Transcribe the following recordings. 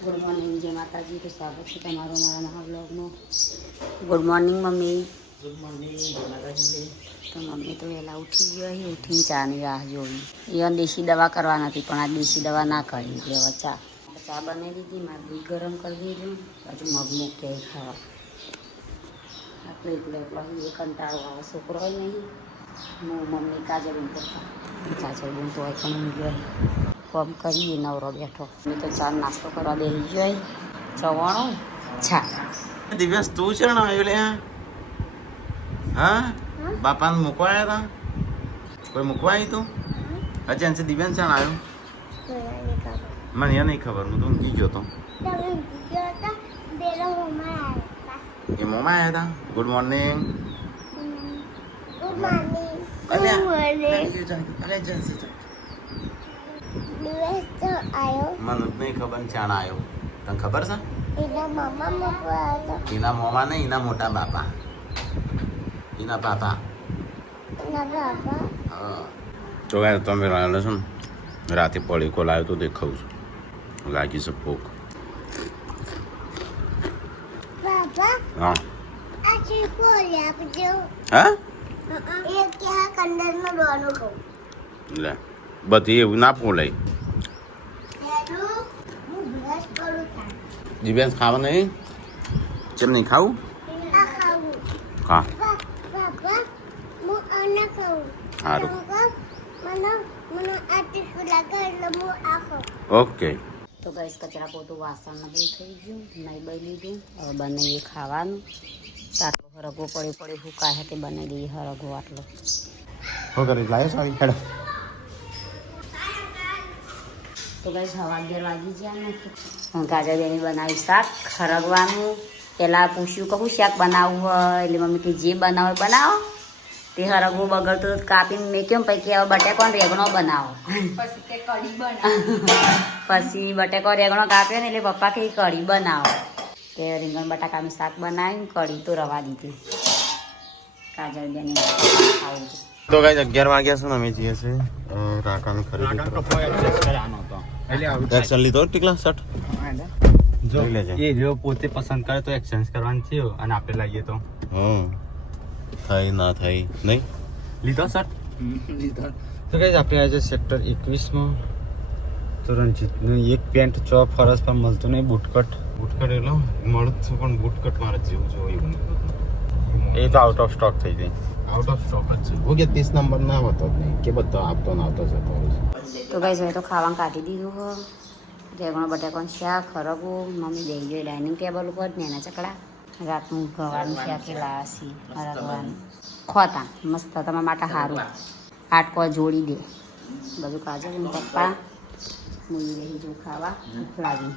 Good morning જય માતાજી. તો સ્વાગત છે તમારું મારા નવા બ્લોગમાં. Good morning mummy. Good morning જય માતાજી. તો મમ્મી તો વહેલા ઉઠી ગયો છે, ઉઠીને ચાની રાહ જોઈ. એ દેશી દવા કરવા નથી, પણ આ દેશી દવા ના કરી એટલે હવે ચા બનાવી દીધી, મારે દૂધ ગરમ કરી દીધું, હજુ મગ મૂકે ખાવા. આપણે એટલે એ કંટાળો આવે, છોકરો હોય નહીં. હું મમ્મી કાજલ કરતા કાજલ તો હોય પણ હું ગયો કોમ કરીએ નવરો બેઠો. મેં તો ચા નાસ્તો કરવા બેસી ગયો. ચવાણો છા દિવ્યાસ તું છે ને આવ્યો લે? હા બાપાને મૂકવા આવ્યા હતા? કોઈ મૂકવા આવી તું? હજી અંશે દિવ્યાન છે આવ્યો? મને એ નહીં ખબર, હું તો ઊંઘી ગયો તો. એ મોમાં આવ્યા હતા? Good morning. મને નહીં ખબર ચાણ આવ્યો. તને ખબર છે? એના મોમાં નહીં, એના મોટા બાપા, એના પાપા. હા તો તમે રહેલો છો ને, રાતે પડીકો લાવ્યો તો દેખાવું છું, લાગી છે ભૂખ. હા હા લે બધી એવું ના પોલાય. દિવ્યાંશ ખાવા નહીં? ચેમ નહીં ખાવું? હા સારું ઓકે. તો ગેસ કચરા પોતું વાસણ બધું થઈ ગયું, નહીં બની લીધું. હવે બનાવીએ ખાવાનું. આટલો હરગવો પડ્યો હુકાય તે બનાવી દઈએ હરગવો આટલો. શું કરી લાવ્યો સારી ખેડો? તો ગઈ 11:30 વાગી ગયા ને. ગાજર બેની બનાવી શાક હરગવાનું. પહેલાં પૂછ્યું કહું શાક બનાવવું હોય, એટલે મમ્મી કે જે બનાવો બનાવો. તે હરગવું બગડતું કાપીને મેં કેમ પૈકી હવે બટેકો રેગણો બનાવો. પછી બટેકો રેગણો કાપ્યો ને એટલે પપ્પા કે કઢી બનાવો. તે રીંગણ બટાકાનું શાક બનાવીને કઢી તો રવા દીધી. કાજલ બેની ખાવું. તો ગાઈસ 11 વાગ્યા છે ને, અમે જઈએ છીએ રાકાની ખરીદી. એક્શન લીધો ટીકલા શર્ટ જો એ જો પોતે પસંદ કરે તો એક્સચેન્જ કરવાની છે, અને આપણે લઈએ તો થઈ ના થઈ નહીં લીધો શર્ટ લીધો. તો ગાઈસ આપણે આજે સેક્ટર 21માં તો રણજીતનું એક પેન્ટ ચો ફરસ પર મળતું નહીં. બૂટકટ એટલો મળતું પણ બૂટકટ મારે જેવું જોયું એ તો આઉટ ઓફ સ્ટોક થઈ ગઈ. આઉટ ઓફ સ્ટોક જ છે. ઓકે 30 નંબર ના હોતો જ નહીં કે બધો આપતો ના આવતો જતો હોય. તો ગાઈસ હવે તો ખાવાનું કાઢી દીધું હો. રેગણો બટાકાનું શાક હરગવું મમ્મી દઈ ગઈ ડાઇનિંગ ટેબલ ઉપર ને એના ચકડા. રાતનું ગવાનું શાક એ લાસી હરગવાનું ખોતા મસ્ત તમારા માટે સારું. આટકો જોડી દે બધું કાજલ ને પપ્પા મૂવી રહી જો ખાવા ભૂખ લાગી.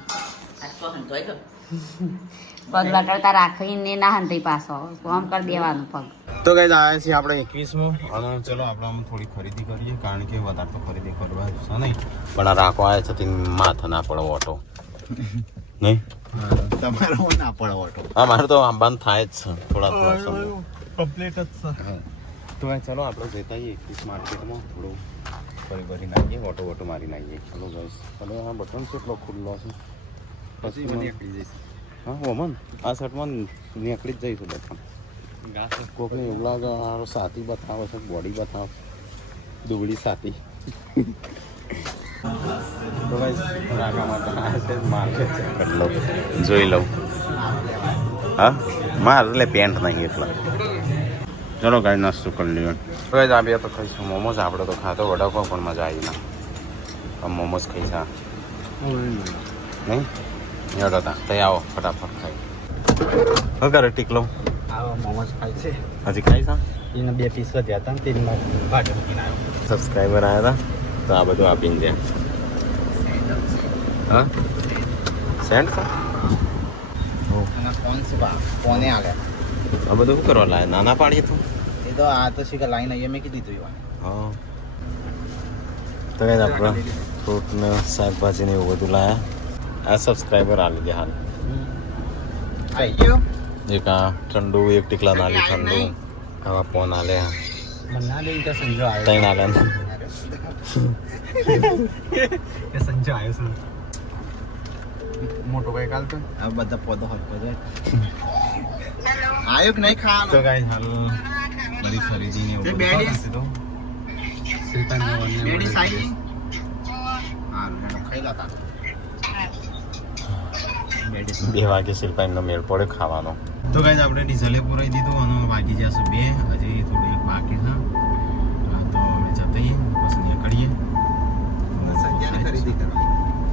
પગ લટાડતા રાખીને ના હંતાઈ પાછો આમ કરી દેવાનું પગ. તો ગાઈસ આવ્યા છીએ આપણે 21માં, અને ચલો આપણે આમ થોડી ખરીદી કરીએ, કારણ કે વધારે તો ખરીદી કરવા છે નહીં. પણ આ રાખો આવ્યા છે તે માથે ના પડો ઓટો નહીં. તમારો ના પડે ઓટો. હા મારે તો આમ બંધ થાય જ છે થોડા સમય કમ્પ્લીટ જ છે. તો ચલો આપણે જતા આવીએ 21 માર્કેટમાં, થોડું ફરી નાખીએ, ઓટો મારી નાખીએ. ચલો ગાઈસ ચલો. આ બટન છે એટલો ખુલ્લો છે પછી મને નીકળી જઈશ. હા ઓમન આ શર્ટમાં નીકળી જ જઈશું બટન. કોકને એવું લાગે આ સાથી બતાવે છે, બોડી બતાવે, દુબળી સાથી. તો ભાઈ રાગા માટે માર્કેટ ચેક કરી લઉં, જોઈ લઉં. હા મારે એટલે પેન્ટ નહીં એટલા. ચલો ગાડી નાસ્તો કરી લઈએ. તો ગાઈસ આ બે તો ખાઈશું મોમોઝ. આપણે તો ખાતો વડાપાવ પણ મજા આવી ના. આમ મોમોઝ ખાઈશા નહીં હેડો તા તઈ આવો ફટાફટ ખાઈ. શું કરે ટીકલો? આવા મોમોસ ખાય છે. હજી ખાઈશા? એને 2 પીસ વધ્યા હતા ને તેમાં ભાડે મૂકીને આવ્યો. સબસ્ક્રાઈબર આવ્યા હતા તો આ બધું આપીને દે. હા સેન્ટ સર અને ફોન છે બા ફોને આલ્યા. આ બધું શું કરવા લાયા? નાના પાડીએ તું એ તો આ તો શીખર લાઈન અહીંયા મેં કીધી હતું એવા. હા તો કંઈ આપણે ફ્રૂટ ને શાકભાજી ને એવું બધું લાયા. આ સબસ્ક્રાઈબર આવી ગયા હાલ. આવી ગયો એક આ ઠંડુ, એક ટીકલા નાલી ઠંડુ, આવા ફોન આલે મને ના લઈ કે સંજો આવ્યો. તઈ આલે કે સંજો આવ્યો છે. મોટો કઈ કાલ તો આ બધા પોદો હરકો છે આયો કે નહીં ખાવાનો તો ગાઈસ હાલ બધી ખરીદી ને તે એવું બેડીસ? તો શિલ્પાના વનને બેડી મળી સાઈ જશે. હારું હેડો ખાઈ લાતા બેડી 2 વાગે શિલ્પાઈનો મેળ પડે ખાવાનો. તો ગાઈસ આપણે ડીઝલે પુરાઈ દીધું અને બાકી જશે 2 હજી થોડું એક બાકી છે. તો હવે જતા પછી નીકળીએ. સંજયને ખરીદી કરવાની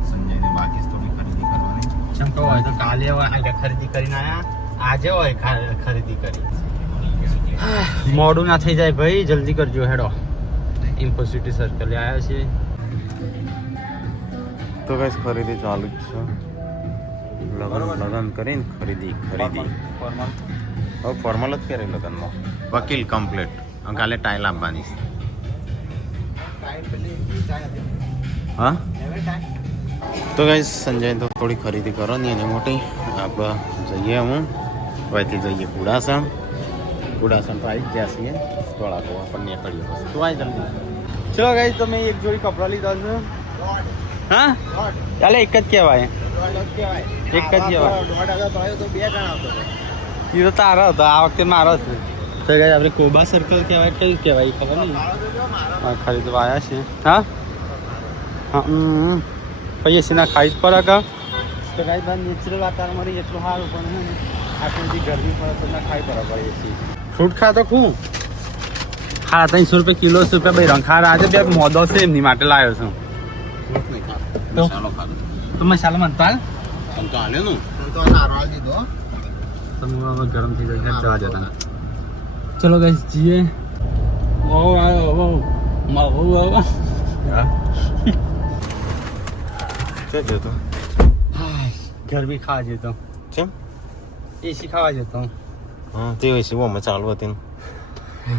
સંજયને બાકી થોડી ખરીદી કરવાની. જેમ કહો હોય તો કાલે હોય ખરીદી કરીને આયા આજે હોય ખરીદી કરી. મોડું ના થઈ જાય ભાઈ, જલ્દી કરજો હેડો. ઇમ્પોસિટી સર્કલ આવ્યા છે. તો ગાઈસ ખરીદી ચાલુ જ છે. લગન કરીને ખરીદી હવે ફોર્મલ જ પહેરે લગનમાં. વકીલ કમ્પ્લીટ. કાલે ટાઈલ આપવાની છે. હા તો ગાઈસ સંજય તો થોડી ખરીદી કરો ને એની મોટી. આપણે જઈએ હું અહીંથી જઈએ કુડાસણ તો આવી જ ગયા છીએ. થોડા તો આપણને નીકળીએ પછી તો આવી જલ્દી. ચલો ગાઈસ તમે એક જોડી કપડા લીધા છે. હા ચાલે એક જ કહેવાય. એક જ કહેવાય. એ તો તારો હતો, આ વખતે મારો છે. તો ગાઈસ આપણે કોબા સર્કલ કહેવાય કયું કહેવાય એ ખબર નહીં. ખરીદવા આવ્યા છે. હા હા પછી એસીના ખાઈ જ પડે કે તો ગાઈ બાદ નેચરલ વાતાવરણ મળી એટલું સારું પણ હે ને આટલી બધી ગરમી પડે તો ના ખાઈ પડે એસી. ફ્રૂટ ખા તો ખું 350 રૂપિયા કિલો રૂપિયા ભાઈ રંખાર આજે બે મોદો છે એમની માટે લાવ્યો છું. મસાલો ખાધો તો મસાલો મનતા તમ તો હાલ્યો નું તો સારો આલ દીધો તમે હવે ગરમ થઈ જાય જવા જતા. ચલો ગાઈસ જીએ. ઓ આવો માવો આવો. હા શું જોતો ગરમી ખાવા જતો. કેમ? એસી ખાવા જતો. હા તે હોય છે ઓમાં ચાલુ હતી ને.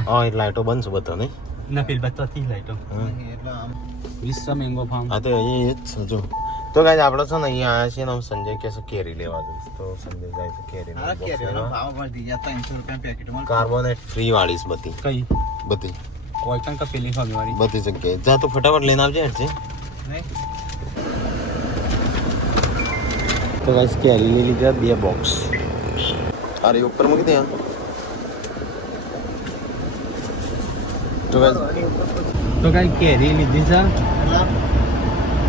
હા એ લાઈટો બંધ છે બધા નહીં. ના પેલ બત્તાથી લાઈટો. એટલે આમ વિશ્વ મેંગો ફાર્મ. હા તો એ જ છે જો. તો ગાઈસ આપણે છે ને અહીંયા આવ્યા છીએ ને સંજય કહે છે કેરી લેવા જઈશ તો સંજય જાય છે કેરી આ કેરીનો ભાવ વધી ગયા 300 રૂપિયા પેકેટમાં કાર્બોનેટ ફ્રી વાળી છે બધી કઈ બધી ઓયકન કા પેલી ફાગવાળી. બધી જગ્યાએ જા તો ફટાફટ લઈને આવજે હેડ છે. નહીં તો ગાઈસ કેરી લઈ લીધા 2 બોક્સ. અરે ઉપર મૂકી દે. તો ગાઈસ તો ગાઈસ કેરી લીધી છે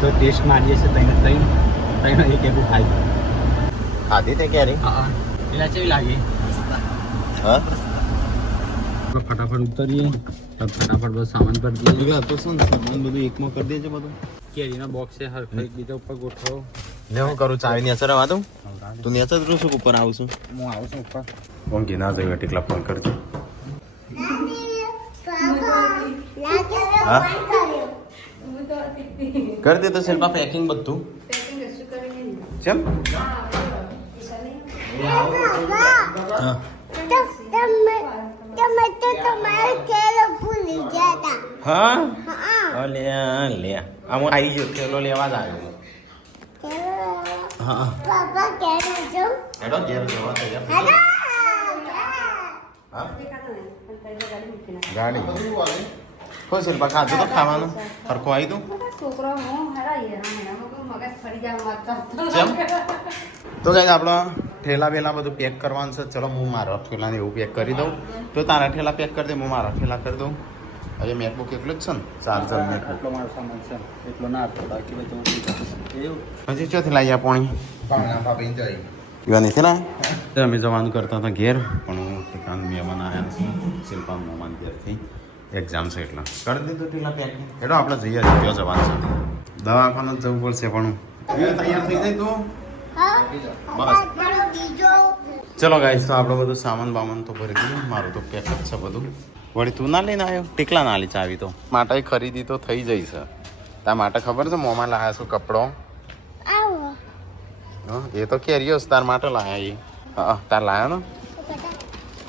તો ટેસ્ટ મારીએ છે તઈને એક એવું ખાઈ. ખાધી તે કેરી હા પેલા કેવી લાગી. હા ફટાફટ ઉતરીએ ફટાફટ બધો સામાન પર દઈએ. બીજા તો શું સામાન બધું એકમાં કરી દેજે બધું. કેરીના બોક્સ છે હર એક બીજા ઉપર ગોઠવો. લે હું કરું ચાવી નેચર આવવા દઉં તું નેચર જ છું ઉપર આવું છું. હું આવું છું ઉપર. ઊંઘી ના જઈએ એટલા ફોન કરજો. હા કરી દે તો શિલ્પા પેકિંગ બધું કેમ હા હા લે લે આમ આવી ગયો થેલો લેવા જ આવ્યો. હા હેડો ઘેર જવા તૈયાર થઈ જાઓ. હા ગાડી કોઈ શિલ્પા ખાધું તો ખાવાનું સરખું આવી તું કેમ તો જાય આપણો ઠેલા વેલા બધું પેક કરવાનું છે. ચલો હું મારા ઠેલાને એવું પેક કરી દઉં તો તારા ઠેલા પેક કરી દે હું મારા ઠેલા કરી દઉં. હવે મેકબુક એટલું જ છે ને 4 જણ મેકબુક એટલો મારો સામાન છે એટલો ના આપતો બાકી બધું એવું. હજી ચોથી લાવી પાણી પાણા ભાભીને જઈ પીવાની છે ને અમે જવાનું કરતા હતા ઘેર પણ હું કાન મહેમાન આવ્યા છે શિલ્પા મહેમાન ઘેરથી એક્ઝામ છે એટલે કરી દીધું ઠેલા પેક. એટલે આપણે જઈએ ત્યાં જવાનું છે દવાખાને જવું પડશે પણ તૈયાર થઈ જાય તું બસ. ચલો ગાઈસ તો આપણો બધું સામાન બામાન તો ભરી દીધું. મારું તો પેક જ છે બધું. વળી તું ના લઈને આવ્યો ટીકલા ના લી ચાવી તો માટે ખરીદી તો થઈ જઈ છે. તાર માટે ખબર છે મોમાં લાવ્યા છું કપડો. એ તો કેરીઓ તાર માટે લાયા એ. હા તાર લાયા ને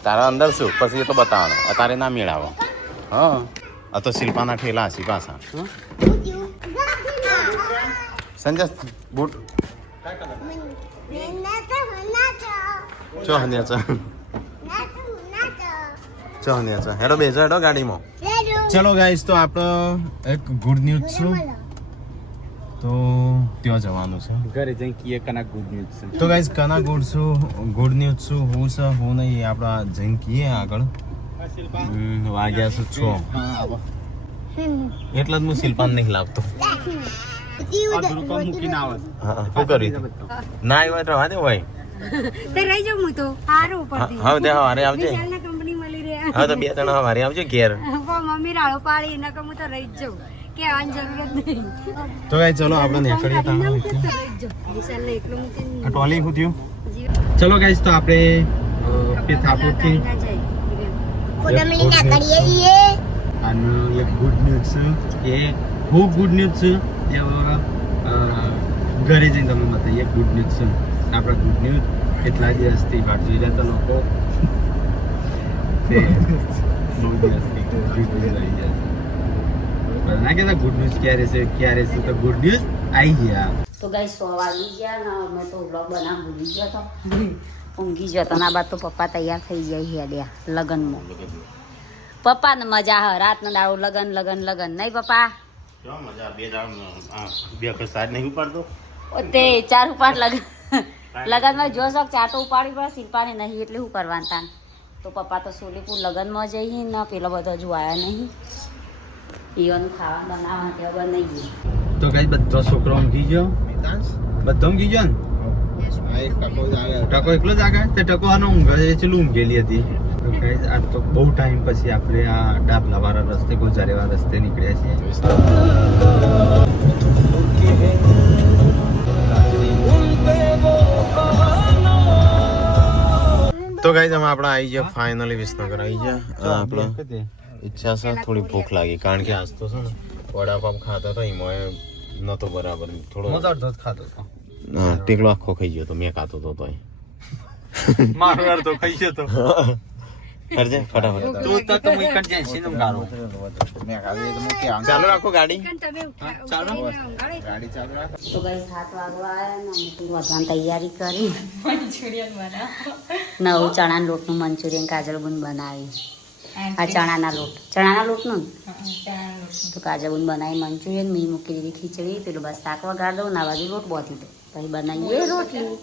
તારા અંદર શું પછી એ તો બતાવવાનું અત્યારે ના મેળાવો. હા આ તો શિલ્પાના ઠેલા હશે પાછા. સંજય બૂટ ચો હન્યા ચો હેલો બેસો હેડો ગાડીમાં. ચલો ગાઈસ તો આપણો એક ગુડ ન્યૂઝ છું. તો તો ત્યાં જવાનું છે ઘરે જઈ કીએ કના ગુડ ન્યૂઝ છે તો ગાઈઝ કના ગુડ ન્યૂઝ શું હું છે હું નહીં આપણા જઈને કીએ આગળ વાગ્યા છે 6 એટલે જ હું શિલ્પાન નહીં લાવતો મૂકીને આવે શું કરી ના આવ્યો તો વાદે ભાઈ તે રહી જાઉં હું તો સારું પડતી હા તે હવારે આવજે વિશાલના કંપની મળી રહ્યા હા તો 2 જણા હવારે આવજે ઘેર મમ્મી રાળો પાડી એના હું તો રહી જ જાઉં કહેવાની જરૂરત નહીં તો ગાઈઝ ચલો આપણે નીકળીએ રહી જ જાઉં વિશાલને એકલું મૂકીને ટોલી શું થયું ચલો ગાઈસ તો આપણે પેથાપુરથી અને એક ગુડ ન્યૂઝ છે એ હું ગુડ ન્યૂઝ છે એ ઘરે જઈને તમને બતાવીએ એક ગુડ ન્યૂઝ છે આપણા ગુડ ન્યૂઝ કેટલા દિવસથી વાટ જોઈ રહ્યા હતા લોકો તે બહુ દિવસથી ગુડ ન્યૂઝ આવી ગયા છે ના કહેતા ગુડ ન્યૂઝ ક્યારે છે તો ગુડ ન્યૂઝ આવી ગયા તો ગાઈસ 100 વાગી ગયા ને અમે તો વ્લોગ બનાવ ભૂલી ગયા તો ઊંઘી ગયો તો ના બાદ તો પપ્પા તૈયાર થઈ જાય હેડ્યા લગનમાં પપ્પાને મજા હ રાતનો દાડો લગન નહીં પપ્પા મજા બે સાજ નહીં ઉપાડતો તે 4-5 લગનમાં જો શોખ 4 તો ઉપાડી પડે શિલ્પાને નહીં એટલે શું કરવાનું તાન તો પપ્પા તો સોલીપુર લગનમાં જઈએ ને પેલો બધો હજુ આવ્યા નહીં પીવાનું ખાવાનું બનાવવાનું તેવા બનાવીએ તો ગાઈસ બધો છોકરો ઊંઘી ગયો બધો ઊંઘી ગયો ને ટકો એકલો જ આગળ તે ટકો આનો ઊંઘે ચેલું ઊંઘેલી હતી તો ગાઈસ આ તો બહુ ટાઈમ પછી આપણે આ ડાબલાવાળા રસ્તે ગોજારેવાળા રસ્તે નીકળ્યા છીએ તો ગાઈઝ અમે આપણે આવી ગયા ફાઇનલી વિસનગર આવી ગયા આપણે ઈચ્છા છે થોડી ભૂખ લાગી કારણ કે આજ તો છે ને વડાપાવ ખાતા હતા એમાં નતો બરાબર થોડો મોજાડતો ખાતો હતો હા ટેકલો આખો ખાઈ ગયો તો મેં ખાતો હતો તોય મારો અડધો ખાઈ ગયો તો કરજે ફટાફટ તું તો મુઈ કર જાય છે નમ ગારો મેં ખાલી તો મૂકી આમ ચાલુ રાખો ગાડી ચાલો ગાડી ચાલુ રાખ તો ગઈ 7 વાગવા આવ્યા ને અમે તો વધવાની તૈયારી કરી નવું ચણાના લોટનું મંચુરિયન કાજલબુન બનાવી આ ચણાના લોટનું તો કાજલબુન બનાવી મંચુરિયન મી મૂકી દીધી ખીચડી પેલું બસ શાક વગાડ દઉં ના બાજુ લોટ બોધી દો પછી બનાવીએ રોટલી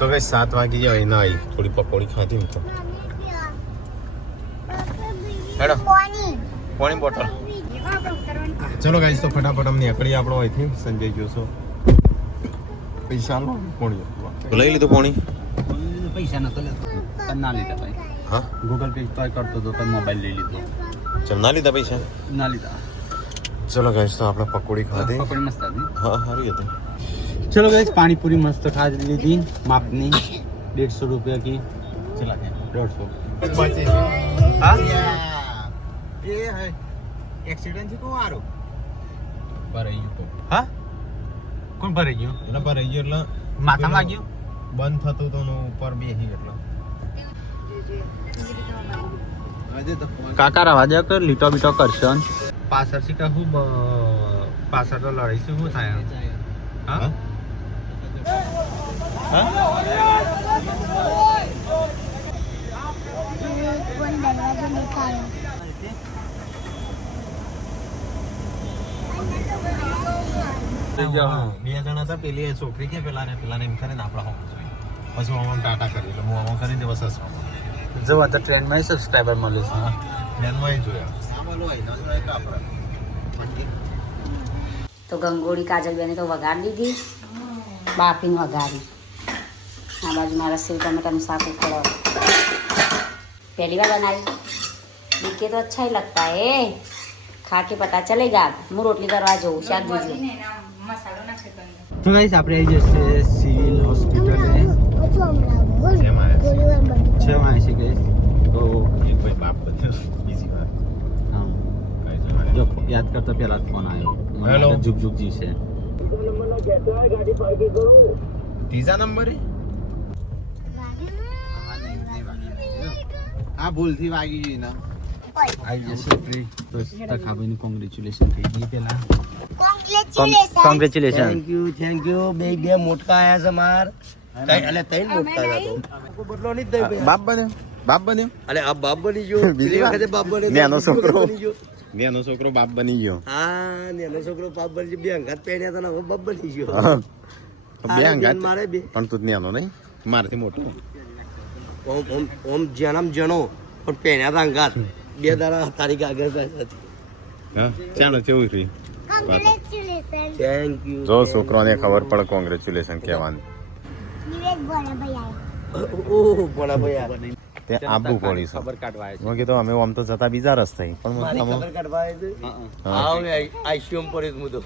તો કઈ 7 વાગી જાય ના આવી થોડી પકોડી ખાધી ને તો હેડો પાણી બોટલ ચલો ગાઈસ તો ફટાફટ અમને નીકળી આપણો અહીંથી સંજય જોશો પૈસા લો પાણી લઈ લીધું પાણી પૈસા નતો લેતો ના લીધા ભાઈ હા ગૂગલ પે ટ્રાય કરતો તો પણ મોબાઈલ લઈ લીધો ચમ ના લીધા પૈસા ના લીધા ચલો ગાઈસ તો આપણે પકોડી ખાધી પકોડી મસ્ત હતી હા સારી હતી चलो गाइस पानीपुरी मस्त खा लीजिए मापनी 150 रुपया की चला के 150 हाँ ये है एक्सीडेंट થી કો આરો ભરાઈ ગયું તો हाँ कौन भरे गयो એટલે ભરાઈ ગયું એટલે माथा में गयो બંધ થતું તો ઉપર બેહી એટલે આજે તો काका रवाजा कर લીટો બીટો કરશન પાછળ થી કહું પાછળ તો લડાઈ છે શું થાય હા બે જણા હતા પેલી છોકરી કે પેલાને એમ કરે ને આપણા હોમ જોઈએ પછી હું આમ ટાટા કરી એટલે હું આમ કરીને બસ હસવા જો આ ટ્રેનમાં સબસ્ક્રાઇબર મળે છે ધ્યાનમાં એ જોયા સાંભળો હોય ન હોય તો આપણે તો ગંગોળી કાજલબેને તો વગાડી દીધી બાફીને વઘારી આ બાજુ મારા સેવ ટમેટાનું શાક ઉખડો પહેલી વાર બનાવી દીકે તો અચ્છા ही लगता है खा के पता चलेगा હું રોટલી કરવા જઉં શાક જોજો તો ગાઈસ આપણે આવી જશે સિવિલ હોસ્પિટલે છે માં છે ગાઈસ તો એક ભાઈ બાપ બધું બીજી વાર હા જો યાદ કરતા પહેલા ફોન આવ્યો હેલો. જુગજી છે ત્રીજા નંબરે આ ભૂલથી વાગી ગઈ ને આવી જશે આપણી તો તખાભાઈનું કોંગ્રેચ્યુલેશન કહી દઈએ પહેલા Congratulations. કોંગ્રેચ્યુલેશન થેન્ક યુ બે મોટકા આયા છે માર એટલે ત્રણ મોટકા હતા તો બદલો નહીં દઈ બાપ બન્યો અરે આ બાપ બની ગયો બીજી પેલી વાર? વખતે બાપ બન્યો નાનો છોકરો. નેનો છોકરો બાપ બની ગયો. હા એનો છોકરો બાપ બની ગયો. બે અંગાત પહેર્યા હતા ને હવે બાપ બની ગયો. બે અંગાત મારે બે પણ તું નેનો નહીં મારથી મોટો. ઓમ જન્મ જણો પણ પહેર્યા હતા અંગાત. બે દાડા તારીખ આગળ હા ચાલો કેવું રહ્યું થેન્ક યુ. જો છોકરોને ખબર પડે કોંગ્રેચ્યુલેશન કહેવાનું ઓહ ભણા ભાઈ તે આબુ પડી છે. ખબર કાઢવા મેં કીધું અમે આમ તો જતા બીજા રસ્તે પણ મારી ખબર કાઢવા આવ્યો છે. આવ ને આઈસીયુમ પડ્યો હું તો.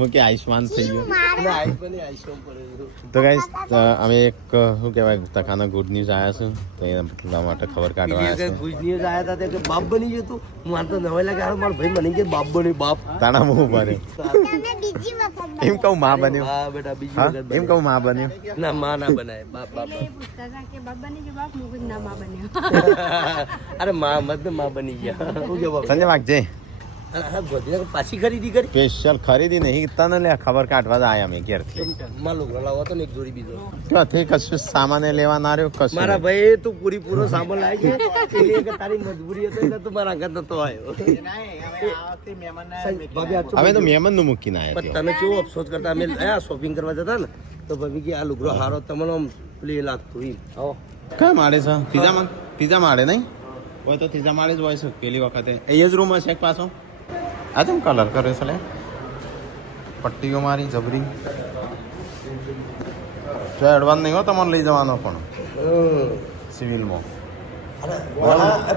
મૂકી આયુષ્માન થઈ ગયો. ના આઈસીયુમ પડ્યો. તો ગાઈસ અમે એક શું કહેવાય તખાના ગુડ ન્યૂઝ આવ્યા છે તો એના માટે ખબર કાઢવા આવ્યા છે. ગુજ ન્યૂઝ આયા હતા કે બાપ બની ગયો તું. હું તો નવાઈ લાગે મારો ભાઈ મને કે બાપ બની બાપ. તાણા મોં ભરે એમ કહું માં બન્યો. હા બેટા બીજી હા વખત એમ કહું માં બન્યો. ના માં ના બનાય બાપ બાપ. અરે માં મત ને માં બની ગયા. શું કે બાપ સંજય વાગજે હા ગોધીને પાછી ખરીદી કરી. સ્પેશિયલ ખરીદી નહીં તને લે ખબર કાઢવા જ આયા અમે ઘેરથી. માલું લાવો તો ને એક જોડી બીજો. ક્યાંથી કશું સામાન લેવા ના રહ્યો કશું મારા ભાઈ તું પૂરો સામાન લાવી છે કે તારી મજબૂરી હતી એટલે તું મારા આગળ નતો આવ્યો. ભાભી આ હવે તો મહેમાન નું મૂકીને આવ્યા પણ તમે કેવો અફસોસ કરતા અમે શોપિંગ કરવા જતા ને તો ભાભી કે આ લુગડો હારો તમને આમ પ્લે લાગતું એમ. કયા માળે છે ત્રીજા માળે નહીં હોય તો ત્રીજા માળે જ હોય છે. પેલી વખતે એ જ રૂમ હશે એક પાછો. આ તો કલર કરે છે લે પટ્ટીઓ મારી જબરી. જો એડવાન્સ નહીં હો તમારે લઈ જવાનો પણ સિવિલમાં.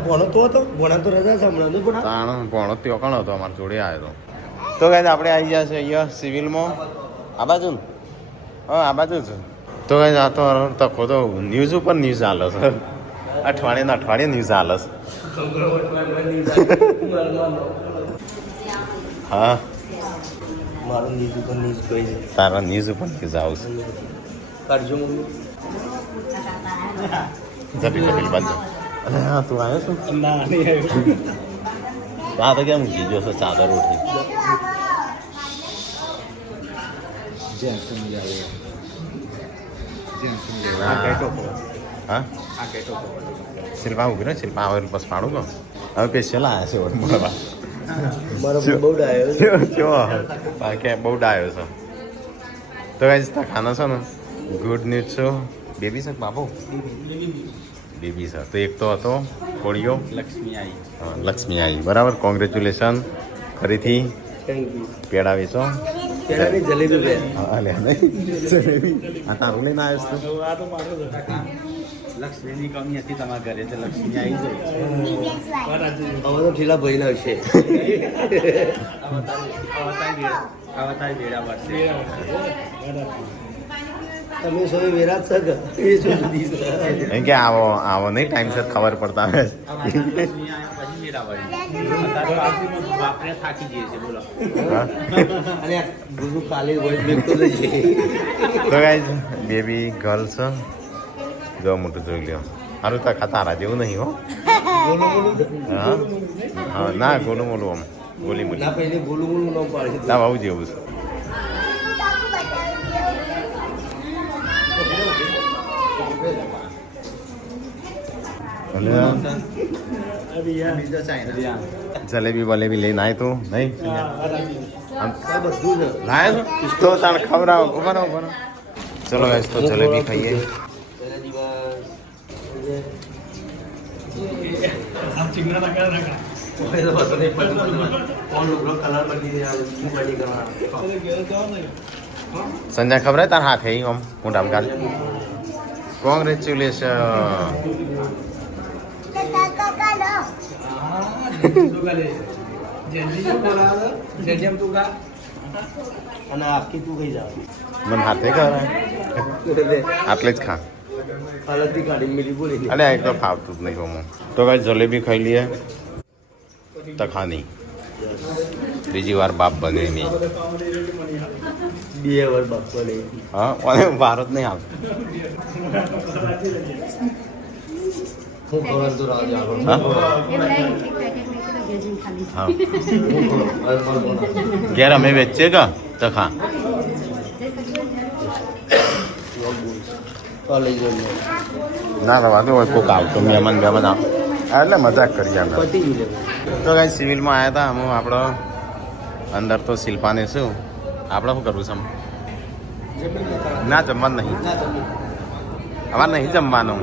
ભણો તો હતો ભણા તો રજા છે હમણાં તો ભણા. તાણ ભણો ત્યો કણ હતો અમારા જોડે આવ્યો તો ગાઈઝ આપણે આવી ગયા છે અહીંયા સિવિલમાં આ બાજુ ને હા આ બાજુ છે. તો ગાઈઝ આ તો તકો તો ન્યૂઝ ઉપર ન્યૂઝ ચાલે છે અઠવાડિયે ન્યૂઝ ચાલે છે. હા મારું નીચ ઉપર નીચ કોઈ છે. તારા ન્યૂઝ ઉપર ન્યૂઝ આવશે. કાઢજો મમ્મી. જબી કપિલ બાજુ અરે હા તું આવ્યો છો. ના નહીં આવ્યો. આ તો કેમ મૂકી ગયો છે ચાદર ઉઠી. હા શિલ્પા ઉભી ને શિલ્પા આવે બસ પાડું કહો હવે સ્પેશિયલ આવ્યા છે મળવા. મારો બહુ ડાયો છે. કે બહુ ડાયો છે. તો ગાઈઝ ખાના છે ને ગુડ ન્યૂઝ છે. બેબી છે બાબુ બેબી છે તો એક તો હતો કોળીઓ લક્ષ્મી આવી. હા લક્ષ્મી આવી બરાબર. કોંગ્રેચ્યુલેશન ફરીથી થેન્ક યુ. પેડા વેચો. પેલાની જલેબી બે. હા લે નહીં જલેબી આ તારું લઈને આવ્યો છું. લક્ષ્મીની કમી હતી તમારા ઘરે તો લક્ષ્મી આવી જાય. હવે તો ઠીલા ભાઈ ના છે. આવતા બેડા પડશે. તમે સો વેરાત છે કે એ શું જુદી છે. એમ કે આવો આવો નહીં ટાઈમ સર ખબર પડતા આવે. લક્ષ્મી આવ્યા પછી બેડા પડી. બાપરે થાકી જઈએ છે બોલો. અને આ ગુરુ કાલે વોઇસ બ્રેક તો લઈ છે. તો ગાઈઝ બેબી ગર્લ છે જો મોટું જોઈ લ્યો. સારું તો તારા જેવું નહીં હો. હા હા ના ગોલું મોલું આમ ગોલી મોલી ના પહેલે બોલું બોલું નામ પાડી. ના બહુ જેવું છે. જલેબી બલેબી લઈને આય તું નહીં બધું છે. લાય તો તાણ ખવડાવો ઉભા રહો. ચલો ગાઈસ તો જલેબી ખાઈએ. સંજય ખબર તાર હાથે આમ મોઢામ કાઢ. કોંગ્રેચ્યુલેશન. અને આખી તું કઈ જાવ મને હાથે કર આટલે જ ખા. હાલતથી કાઢી મિલી બોલી. અરે એક તો ફાવતું જ નહીં હોમો. તો કઈ જલેબી ખાઈ લઈએ તખાની. બીજી વાર બાપ બને નહીં. 2 વાર બાપ પડે. હા અને ભારત નહીં આવતું. હું ખબર તો રાજ હા ઘેર અમે વેચીએ કા તખા. કોલેજ ના રવા દો કોઈ કોક આવતો મહેમાન આવ એટલે મજાક કરીએ અમે પતી ગયું લેવું. તો કઈ સિવિલમાં આવ્યા હતા અમે આપણો અંદર તો શિલ્પાને શું આપણે શું કરવું છે આમ? ના જમવાનું નહીં, અમારે નહીં જમવાનું.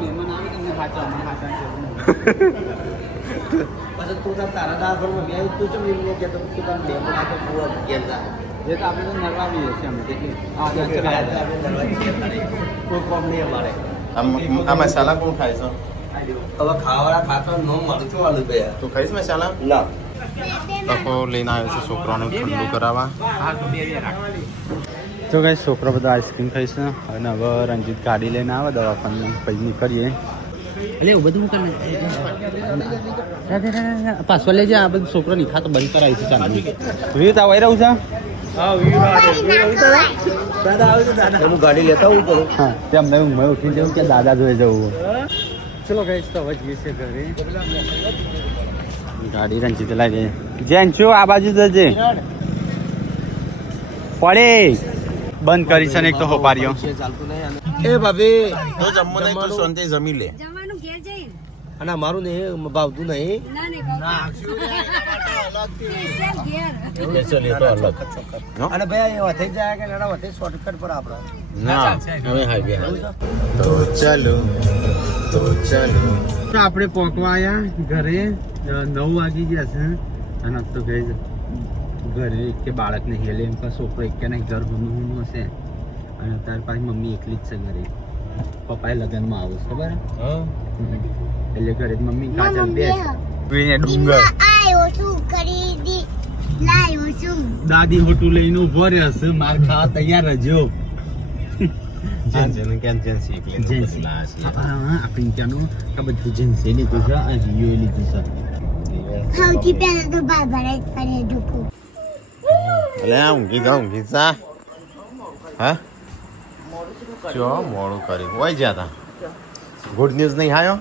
પછી તું તારા દાળ પર મેં તું ચમ એવું નહીં કહેતો કે તારા લેમન આ તો બહુ ઘેર જા. એ તો આપણે તો નરવાવીએ છીએ અમે કેટલી આપણે દરવાજ ઘેર તારે કોઈ કોમ નહીં અમારે. આ મસાલા કોણ ખાય છે? હવે ખાવાવાળા ખાતો ન મળે શું આલું બે તું ખાઈશ મસાલા? ના તકો લઈને આવ્યો છે છોકરાને ઠંડુ કરાવવા. તો કઈ છોકરો બધા આઈસ્ક્રીમ ખાઈશ અને હવે રંજીત ગાડી લઈને આવે દવાખાને પછી નીકળીએ. એટલે એવું બધું પાછો લેજે. આ બધું છોકરો ની ખાતો બંધ કરાવી છે. ચાલુ વીર આવાઈ રહ્યું છે. દાદા આવે છે દાદા હું ગાડી લેતા હું કરું હા તેમ નહીં મેં ઉઠી જવું કે દાદા જોઈ જવું. ચલો ગઈ તો હવે જઈએ છે ઘરે. ગાડી રંજીત લાવી જેન છું આ બાજુ જજે પડે બંધ કરી છે ને એક તો હોપારીઓ. ચાલતું નહીં એ ભાભી તો જમવું નહીં તો શાંતિ જમી લે. જમવાનું ઘેર જઈને અને અમારું નહીં ભાવતું નહીં ના નહીં અને ભાઈ એ વધી જાય કે ના વધી શોર્ટકટ પર આપણે ના હવે હાઈવે તો ચાલો આપણે પહોંચવા આવ્યા ઘરે 9 વાગી ગયા છે અને તો ગઈ ઘરે એક કે બાળક ને હેલે એમ કે છોકરો એક કે નહીં ઘર ઘૂમનું હશે અને તાર પાસે મમ્મી એકલી જ છે ઘરે. પપ્પાએ લગ્નમાં આવું છે ખબર એટલે ઘરે મમ્મી કાજલ બે ડુંગર દાદી હોટું લઈને ઉભો રહેશે માર ખાવા તૈયાર રહેજો. આપણે ત્યાંનું આ બધું જીન્સે લીધું છે આ જીઓ લીધું છે. સૌથી પહેલા તો બાબા ફરે ઢોકું એટલે ઊંઘી જા હા ચો મોડું કરી હોય જ્યાં તા ગુડ ન્યૂઝ નહીં આવ્યો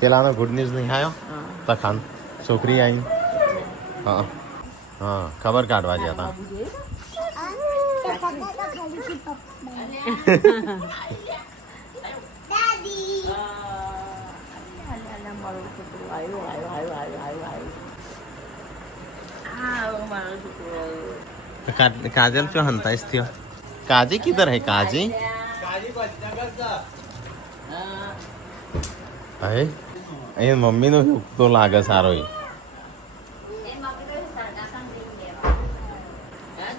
પેલાનો ગુડ ન્યૂઝ નહીં આવ્યો તખાન છોકરી આવી હા હા ખબર કાઢવા ગયા તા काजल क्यों हंता इस थियो काजी किधर है काजी है ये मम्मी नो तो लागे सारो ही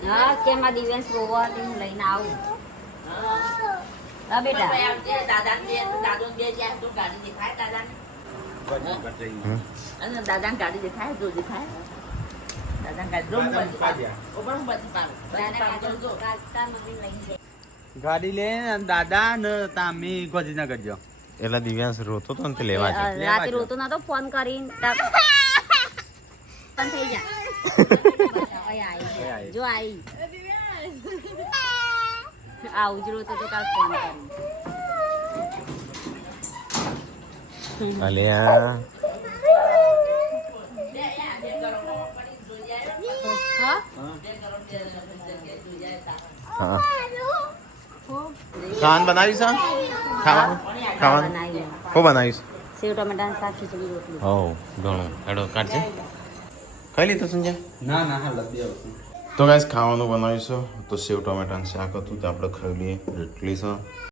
હા કેમાં દિવસ રોવા તે હું લઈને આવું હા બેટા દાદા ગાડી દેખાય જો દેખાય દાદા ગાડી લે દાદા ને તમે ગોધીનગર જાઓ. એલા દિવ્યાંશ રોતો તો ને તે લેવા જાય રાતે રોતો નતો ફોન કરીને પણ થઈ જા જો આવી આવું જ રોતો તો કાલ ફોન કરી અલ્યા હા ખાવાનું બનાવ્યું છે ખાવાનું શું બનાવ્યું સેવ ટમેટાનું શાક ખીચડી રોટલી હો ઘણું હેડો કાઢજે ખાઈ લીધું સંજય ના ના હા લબી આવું. તો ગાઈસ ખાવાનું બનાવીશું તો સેવ ટમેટાનું શાક હતું તે આપણે ખાઈ લઈએ રોટલી છે